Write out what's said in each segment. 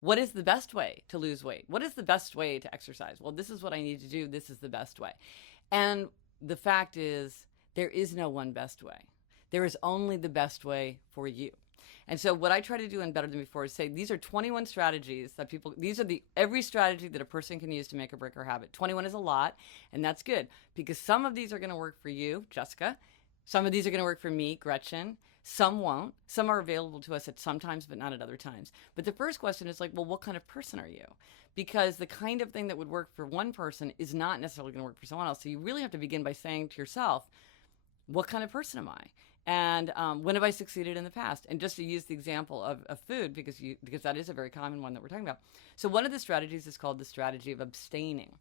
what is the best way to lose weight? What is the best way to exercise? Well, this is what I need to do. This is the best way. And the fact is, there is no one best way. There is only the best way for you. And so what I try to do in Better Than Before is say, these are 21 strategies that these are every strategy that a person can use to make or break her habit. 21 is a lot, and that's good, because some of these are going to work for you, Jessica. Some of these are going to work for me, Gretchen. Some won't. Some are available to us at some times, but not at other times. But the first question is like, well, what kind of person are you? Because the kind of thing that would work for one person is not necessarily going to work for someone else. So you really have to begin by saying to yourself, what kind of person am I? And when have I succeeded in the past? And just to use the example of food, because that is a very common one that we're talking about. So one of the strategies is called the strategy of abstaining.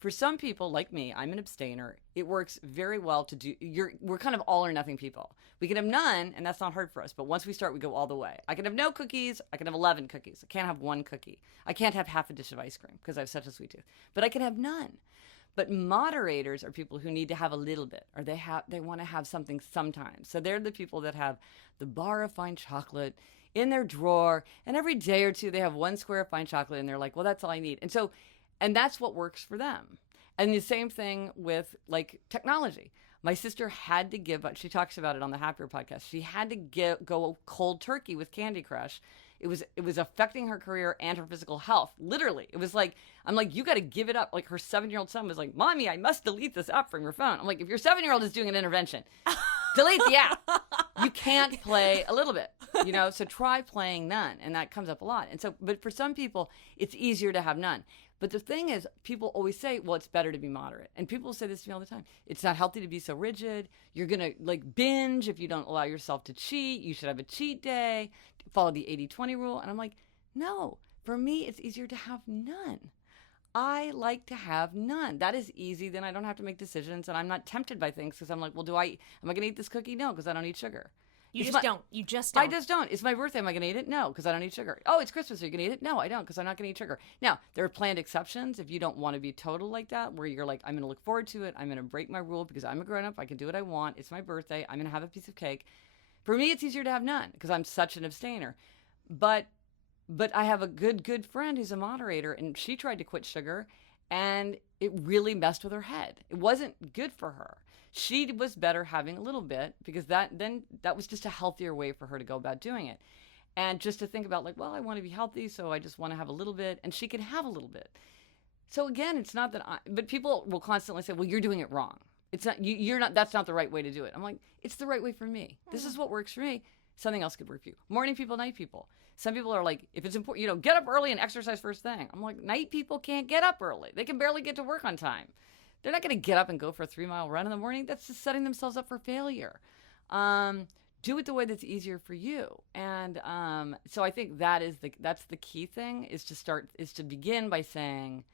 For some people, like me, I'm an abstainer. It works very well to do. We're kind of all or nothing people. We can have none, and that's not hard for us. But once we start, we go all the way. I can have no cookies. I can have 11 cookies. I can't have one cookie. I can't have half a dish of ice cream because I have such a sweet tooth. But I can have none. But moderators are people who need to have a little bit, or they want to have something sometimes. So they're the people that have the bar of fine chocolate in their drawer, and every day or two they have one square of fine chocolate, and they're like, well, that's all I need. And that's what works for them. And the same thing with like technology. My sister had to give up. She talks about it on the Happier podcast. She had to go cold turkey with Candy Crush. It was affecting her career and her physical health. Literally. It was like, I'm like, you got to give it up. Like her 7-year-old son was like, Mommy, I must delete this app from your phone. I'm like, if your 7-year-old is doing an intervention, delete the app. You can't play a little bit, so try playing none. And that comes up a lot. And so, but for some people, it's easier to have none. But the thing is, people always say, well, it's better to be moderate. And people say this to me all the time. It's not healthy to be so rigid. You're going to like binge if you don't allow yourself to cheat. You should have a cheat day, follow the 80-20 rule. And I'm like, no, for me, it's easier to have none. I like to have none. That is easy. Then I don't have to make decisions, and I'm not tempted by things because I'm like, well, am I going to eat this cookie? No, because I don't eat sugar. You just don't. I just don't. It's my birthday. Am I going to eat it? No, because I don't eat sugar. Oh, it's Christmas. Are you going to eat it? No, I don't, because I'm not going to eat sugar. Now, there are planned exceptions if you don't want to be total like that, where you're like, I'm going to look forward to it. I'm going to break my rule because I'm a grown-up. I can do what I want. It's my birthday. I'm going to have a piece of cake. For me, it's easier to have none because I'm such an abstainer. But I have a good friend who's a moderator, and she tried to quit sugar, and it really messed with her head. It wasn't good for her. She was better having a little bit because that was just a healthier way for her to go about doing it. And just to think about like, well, I want to be healthy, so I just want to have a little bit, and she can have a little bit. So again, it's not that but people will constantly say, well, you're doing it wrong. It's not, you're not, that's not the right way to do it. I'm like, it's the right way for me. This is what works for me. Something else could work for you. Morning people, night people. Some people are like, if it's important, get up early and exercise first thing. I'm like, night people can't get up early. They can barely get to work on time. They're not going to get up and go for a 3-mile run in the morning. That's just setting themselves up for failure. Do it the way that's easier for you. And so I think that's the key thing is to begin by saying,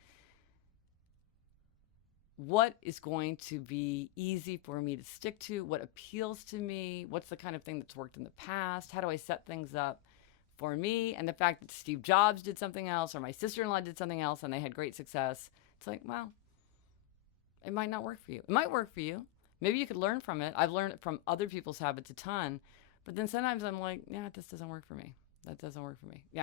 what is going to be easy for me to stick to? What appeals to me? What's the kind of thing that's worked in the past? How do I set things up for me? And the fact that Steve Jobs did something else or my sister-in-law did something else and they had great success, it's like, well, it might not work for you. It might work for you. Maybe you could learn from it. I've learned from other people's habits a ton. But then sometimes I'm like, yeah, this doesn't work for me. That doesn't work for me. Yeah.